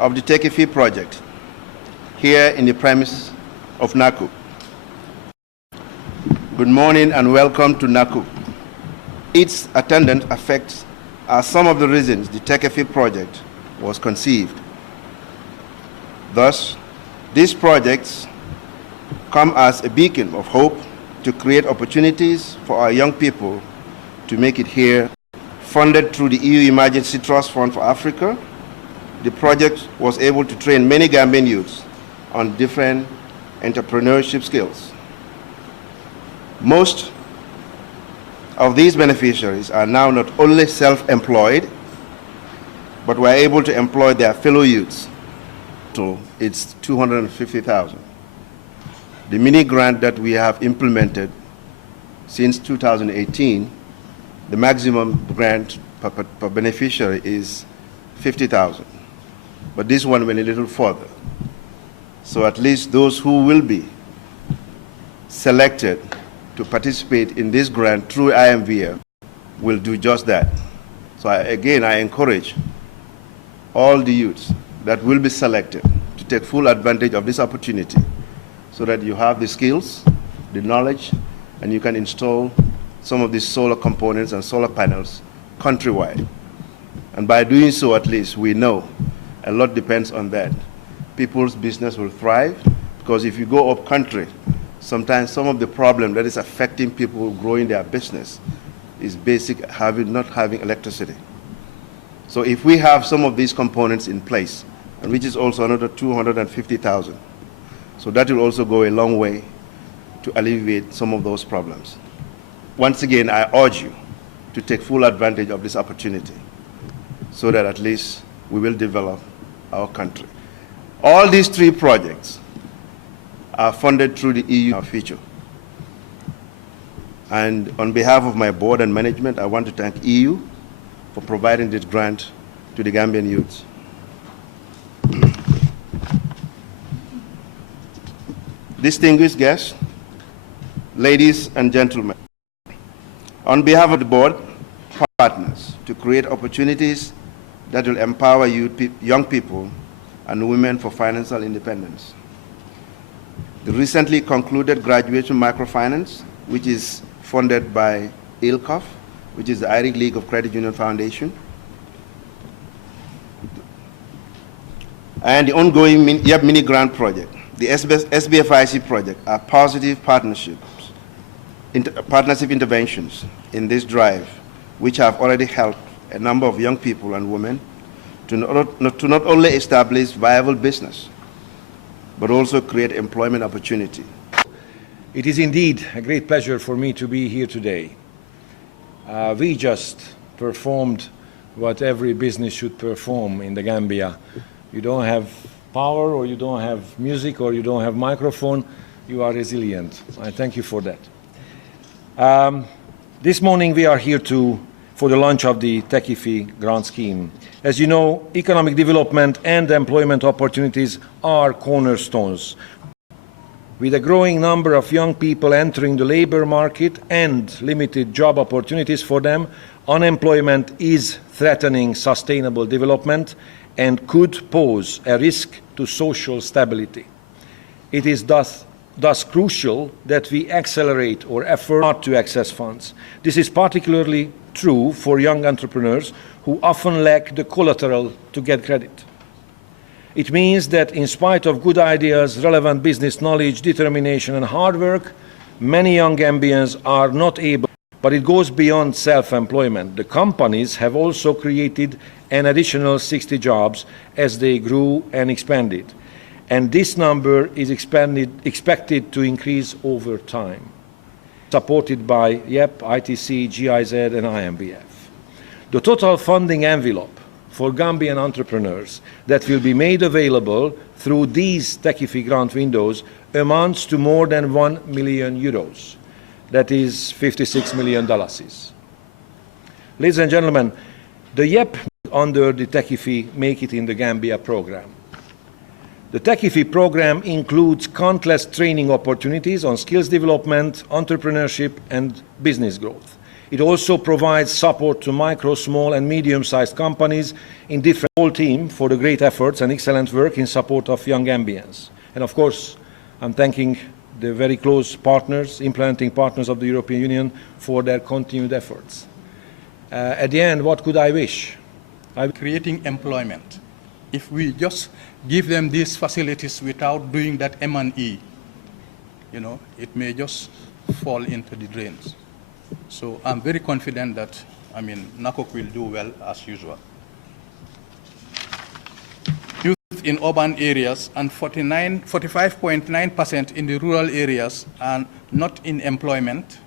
Of the Tekki project here in the premise of NACU. Good morning and welcome to NACU. Its attendant effects are some of the reasons the Tekki project was conceived. Thus, these projects come as a beacon of hope to create opportunities for our young people to make it here. Funded through the EU Emergency Trust Fund for Africa, the project was able to train many Gambian youths on different entrepreneurship skills. Most of these beneficiaries are now not only self-employed, but were able to employ their fellow youths. So it's 250,000. The mini grant that we have implemented since 2018, the maximum grant per beneficiary is 50,000. But this one went a little further. So at least those who will be selected to participate in this grant through IMVF will do just that. So again, I encourage all the youths that will be selected to take full advantage of this opportunity so that you have the skills, the knowledge, and you can install some of these solar components and solar panels countrywide. And by doing so, at least we know a lot depends on that. People's business will thrive because if you go up country, sometimes some of the problem that is affecting people growing their business is basic not having electricity. So if we have some of these components in place, and which is also another 250,000, so that will also go a long way to alleviate some of those problems. Once again, I urge you to take full advantage of this opportunity so that at least we will develop our country. All these three projects are funded through the EU feature. And on behalf of my board and management, I want to thank EU for providing this grant to the Gambian youths. Distinguished guests, ladies and gentlemen, on behalf of the board, partners to create opportunities that will empower young people and women for financial independence. The recently concluded graduation microfinance, which is funded by ILCOF, which is the Irish League of Credit Union Foundation, and the ongoing YEP mini grant project, the SBFIC project, are positive partnership interventions in this drive, which have already helped a number of young people and women to not only establish viable business, but also create employment opportunity. It is indeed a great pleasure for me to be here today. We just performed what every business should perform in the Gambia. You don't have power, or you don't have music, or you don't have microphone, you are resilient. I thank you for that. This morning we are here for the launch of the Tekki grant scheme. As you know, economic development and employment opportunities are cornerstones. With a growing number of young people entering the labor market and limited job opportunities for them, unemployment is threatening sustainable development and could pose a risk to social stability. It is thus crucial that we accelerate our effort to access funds. This is particularly true for young entrepreneurs who often lack the collateral to get credit. It means that in spite of good ideas, relevant business knowledge, determination and hard work, many young Gambians are not able. But it goes beyond self-employment. The companies have also created an additional 60 jobs as they grew and expanded. and this number is expected to increase over time, supported by YEP, ITC, GIZ, and IMBF. The total funding envelope for Gambian entrepreneurs that will be made available through these Tekki grant windows amounts to more than €1 million. That is $56 million. Ladies and gentlemen, the YEP under the Tekki Make It in the Gambia program. The Tekki program includes countless training opportunities on skills development, entrepreneurship, and business growth. It also provides support to micro, small, and medium-sized companies in different whole team for the great efforts and excellent work in support of young Gambians. And of course, I'm thanking the very close partners, implementing partners of the European Union for their continued efforts. At the end, what could I wish? Creating employment. If we just give them these facilities without doing that M&E, it may just fall into the drains. So I'm very confident that, NACOC will do well as usual. Youth in urban areas and 45.9% in the rural areas are not in employment,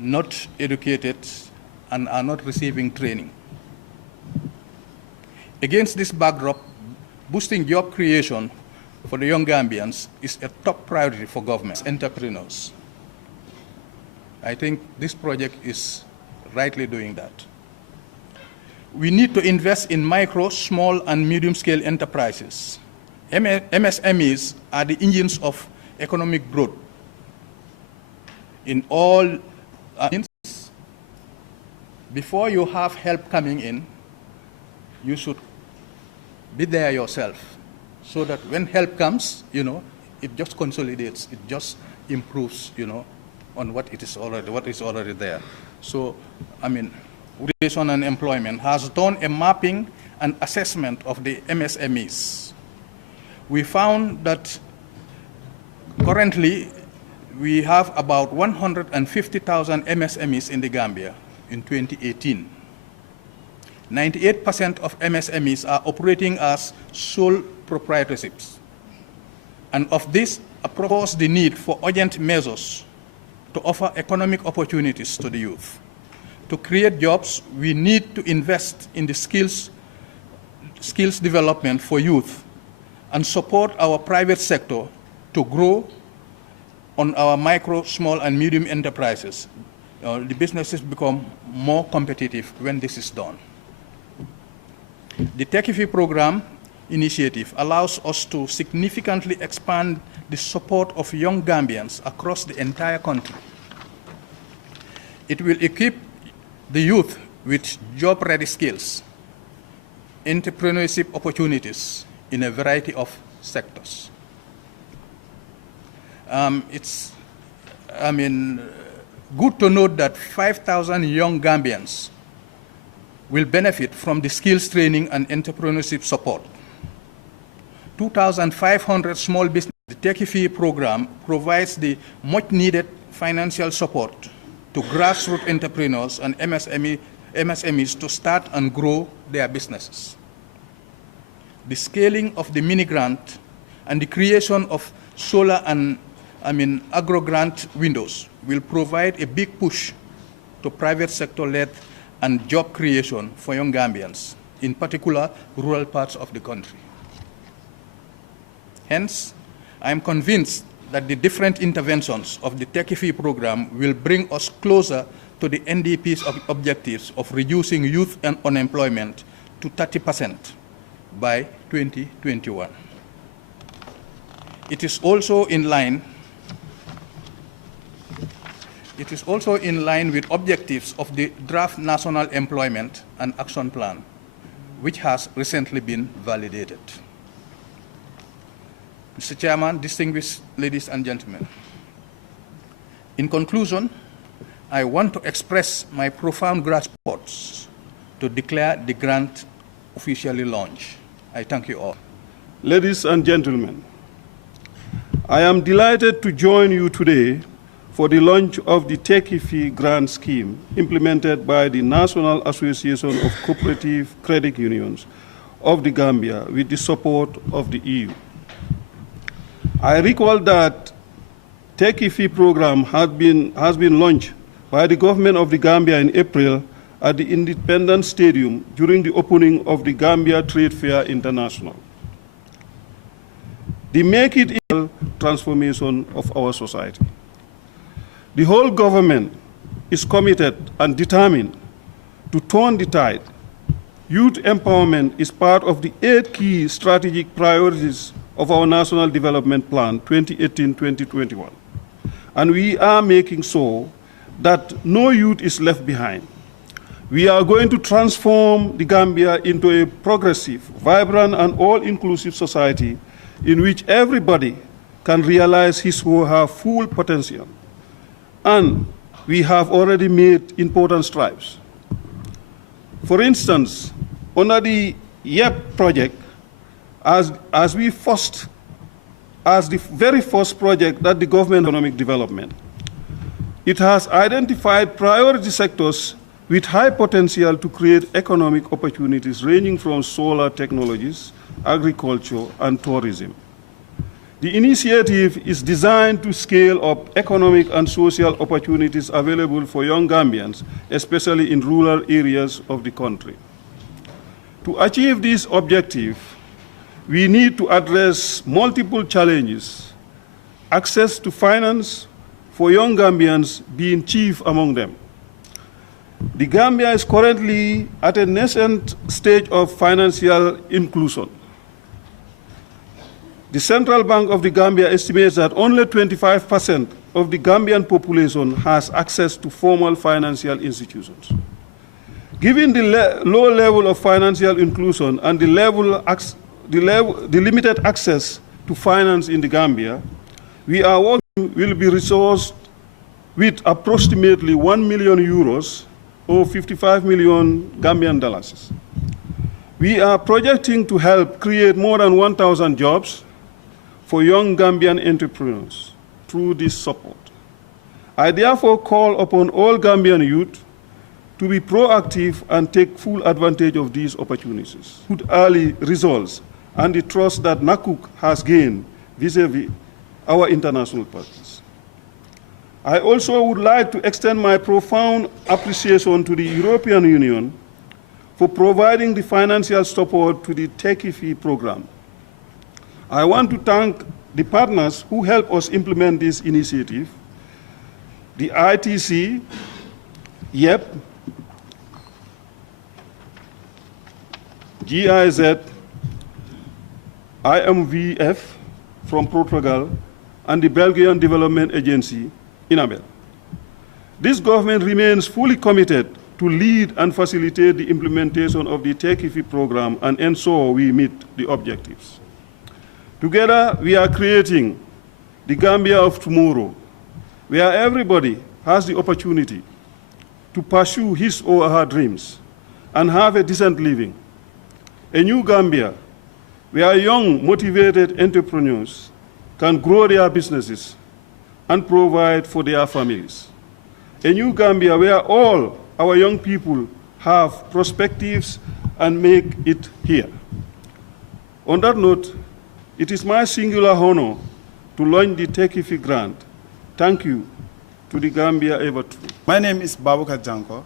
not educated, and are not receiving training. Against this backdrop, boosting job creation for the young Gambians is a top priority for governments, entrepreneurs. I think this project is rightly doing that. We need to invest in micro, small, and medium-scale enterprises. MSMEs are the engines of economic growth. In all, before you have help coming in, you should be there yourself, so that when help comes, it just consolidates, it just improves, on what is already there. So, Education and Employment has done a mapping and assessment of the MSMEs. We found that currently we have about 150,000 MSMEs in the Gambia in 2018. 98% of MSMEs are operating as sole proprietorships. And of this, approves the need for urgent measures to offer economic opportunities to the youth. To create jobs, we need to invest in the skills development for youth and support our private sector to grow on our micro, small, and medium enterprises. The businesses become more competitive when this is done. The Tekki program initiative allows us to significantly expand the support of young Gambians across the entire country. It will equip the youth with job-ready skills, entrepreneurship opportunities in a variety of sectors. It's good to note that 5,000 young Gambians will benefit from the skills training and entrepreneurship support. 2,500 small businesses. The Tekki program provides the much-needed financial support to grassroots entrepreneurs and MSMEs to start and grow their businesses. The scaling of the mini-grant and the creation of solar and agro-grant windows will provide a big push to private sector-led and job creation for young Gambians, in particular rural parts of the country. Hence, I am convinced that the different interventions of the Tekki program will bring us closer to the NDP's objectives of reducing youth and unemployment to 30% by 2021. It is also in line with objectives of the draft National Employment and Action Plan, which has recently been validated. Mr. Chairman, distinguished ladies and gentlemen, in conclusion, I want to express my profound gratitude to declare the grant officially launched. I thank you all. Ladies and gentlemen, I am delighted to join you today for the launch of the Tekki grant scheme implemented by the National Association of Cooperative Credit Unions of the Gambia with the support of the EU. I recall that Tekki fee program has been launched by the government of the Gambia in April at the Independence Stadium during the opening of the Gambia Trade Fair International. The Make It Equal transformation of our society. The whole government is committed and determined to turn the tide. Youth empowerment is part of the 8 key strategic priorities of our National Development Plan 2018-2021. And we are making sure that no youth is left behind. We are going to transform the Gambia into a progressive, vibrant, and all-inclusive society in which everybody can realize his or her full potential. And we have already made important strides. For instance, under the YEP project, as the very first project that the government economic development, it has identified priority sectors with high potential to create economic opportunities ranging from solar technologies, agriculture, and tourism. The initiative is designed to scale up economic and social opportunities available for young Gambians, especially in rural areas of the country. To achieve this objective, we need to address multiple challenges, access to finance for young Gambians being chief among them. The Gambia is currently at a nascent stage of financial inclusion. The Central Bank of the Gambia estimates that only 25% of the Gambian population has access to formal financial institutions. Given the low level of financial inclusion and the limited access to finance in the Gambia, we are working will be resourced with approximately 1 million euros or 55 million Gambian dollars. We are projecting to help create more than 1,000 jobs for young Gambian entrepreneurs through this support. I therefore call upon all Gambian youth to be proactive and take full advantage of these opportunities. Good early results and the trust that NACUC has gained vis-à-vis our international partners. I also would like to extend my profound appreciation to the European Union for providing the financial support to the Tekki fee program. I want to thank the partners who help us implement this initiative, the ITC, YEP, GIZ, IMVF from Portugal, and the Belgian Development Agency, INABEL. This government remains fully committed to lead and facilitate the implementation of the Tekki fee program and ensure we meet the objectives. Together, we are creating the Gambia of tomorrow, where everybody has the opportunity to pursue his or her dreams and have a decent living. A new Gambia, where young, motivated entrepreneurs can grow their businesses and provide for their families. A new Gambia where all our young people have perspectives and make it here. On that note, it is my singular honor to launch the Tekki fee grant. Thank you to the Gambia Ever True. My name is Babuka Janko,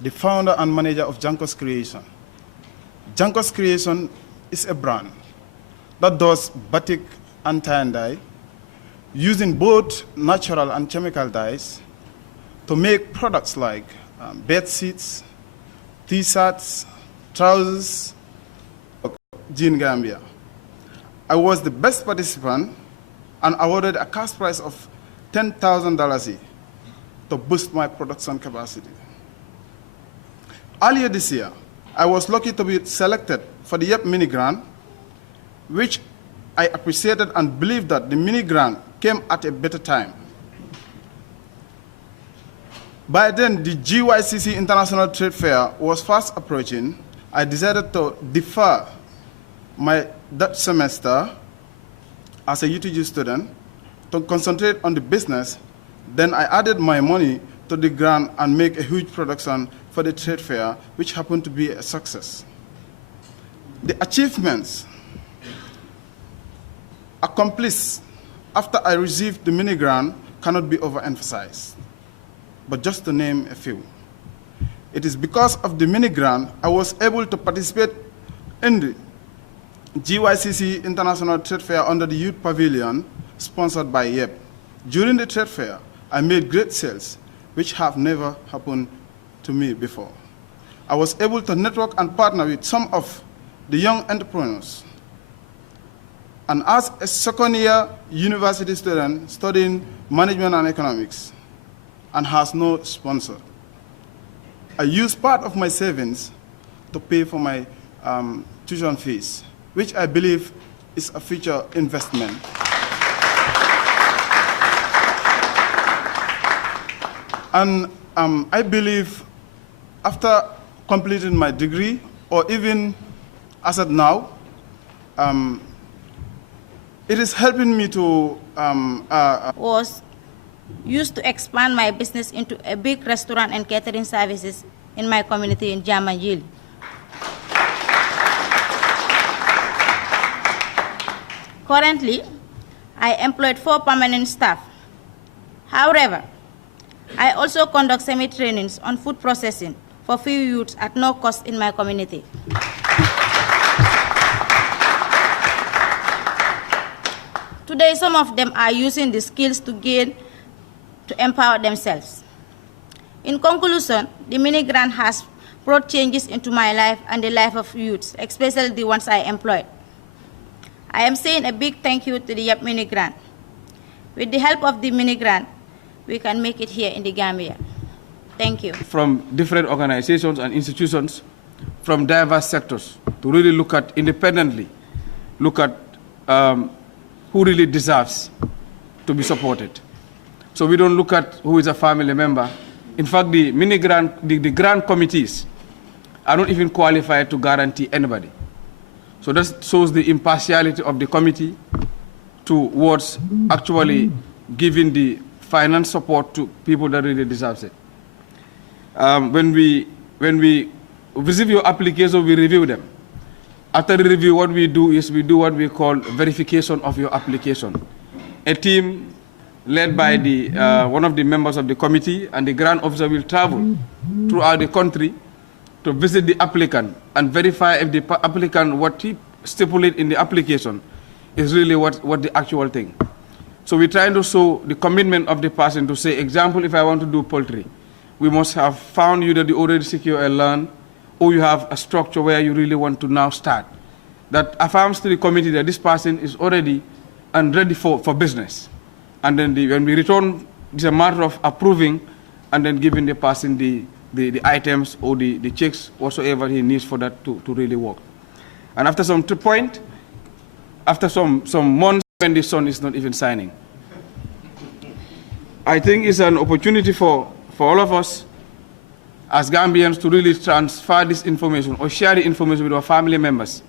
the founder and manager of Janko's Creation. Janko's Creation is a brand that does batik and tie-and-dye, using both natural and chemical dyes to make products like bed sheets, t-shirts, trousers, Jean Gambia. I was the best participant and awarded a cash prize of $10,000 to boost my production capacity. Earlier this year, I was lucky to be selected for the YEP mini grant, which I appreciated and believed that the mini grant came at a better time. By then, the GYCC International Trade Fair was fast approaching. I decided to defer that semester as a UTG student to concentrate on the business. Then I added my money to the grant and make a huge production for the trade fair, which happened to be a success. The achievements accomplished after I received the mini grant cannot be overemphasized, but just to name a few. It is because of the mini grant I was able to participate in the GYCC International Trade Fair under the Youth Pavilion sponsored by YEP. During the trade fair, I made great sales, which have never happened to me before. I was able to network and partner with some of the young entrepreneurs. And as a second-year university student studying management and economics and has no sponsor, I used part of my savings to pay for my tuition fees, which I believe is a future investment. And I believe after completing my degree, or even as of now, it is helping me to was used to expand my business into a big restaurant and catering services in my community in Jamanjil. Currently, I employed 4 permanent staff. However, I also conduct semi-trainings on food processing for few youths at no cost in my community. Today, some of them are using the skills to empower themselves. In conclusion, the mini grant has brought changes into my life and the life of youths, especially the ones I employed. I am saying a big thank you to the YEP mini grant. With the help of the mini grant, we can make it here in the Gambia. Thank you. From different organizations and institutions from diverse sectors to really look at independently, look at who really deserves to be supported. So we don't look at who is a family member. In fact, the mini grant, the grant committees are not even qualified to guarantee anybody. So that shows the impartiality of the committee towards actually giving the finance support to people that really deserve it. When we receive your application, we review them. After the review, what we do is we do what we call verification of your application. A team led by one of the members of the committee and the grant officer will travel throughout the country to visit the applicant and verify if the applicant, what he stipulates in the application is really what the actual thing. So we're trying to show the commitment of the person to say, example, if I want to do poultry, we must have found you that you already secure a land, or you have a structure where you really want to now start. That affirms to the committee that this person is already and ready for business. And then when we return, it's a matter of approving and then giving the person the items or the checks, whatsoever he needs for that to really work. And after some point, after some months when the son is not even signing, I think it's an opportunity for all of us as Gambians to really transfer this information or share the information with our family members.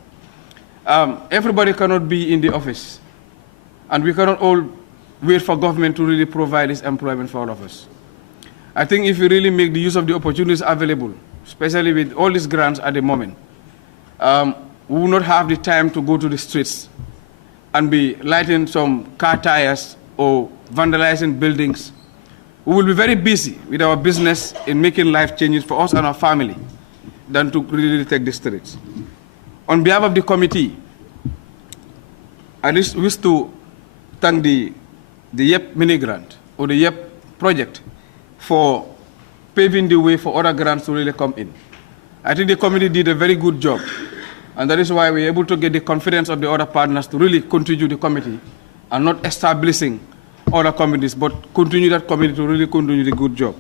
Everybody cannot be in the office, and we cannot all wait for government to really provide this employment for all of us. I think if we really make the use of the opportunities available, especially with all these grants at the moment, we will not have the time to go to the streets and be lighting some car tires or vandalizing buildings. We will be very busy with our business in making life changes for us and our family than to really take the streets. On behalf of the committee, I just wish to thank the YEP mini grant or the YEP project for paving the way for other grants to really come in. I think the committee did a very good job, and that is why we're able to get the confidence of the other partners to really continue the committee and not establishing other committees, but continue that committee to really continue the good job.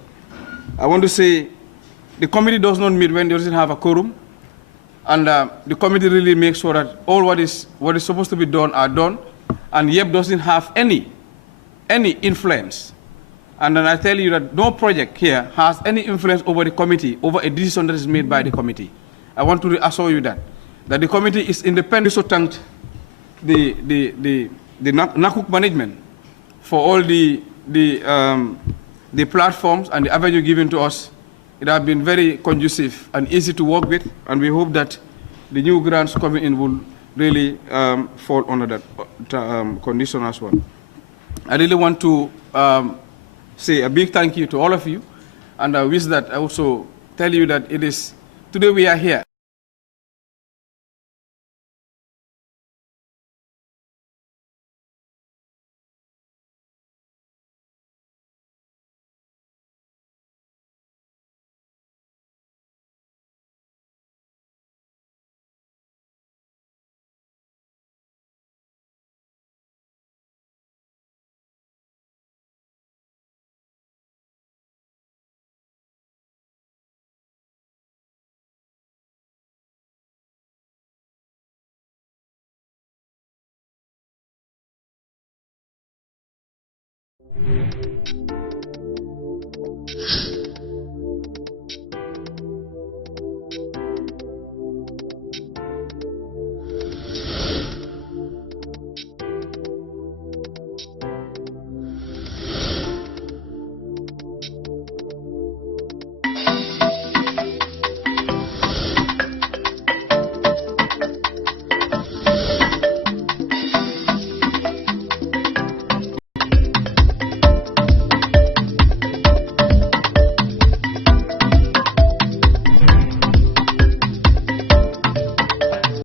I want to say the committee does not meet when it doesn't have a quorum, and the committee really makes sure that all what is supposed to be done are done, and YEP doesn't have any influence. And then I tell you that no project here has any influence over the committee, over a decision that is made by the committee. I want to assure you that the committee is independent. So thank the NACUC management for all the platforms and the avenue given to us. It has been very conducive and easy to work with, and we hope that the new grants coming in will really fall under that condition as well. I really want to say a big thank you to all of you, and I wish that I also tell you that it is today we are here.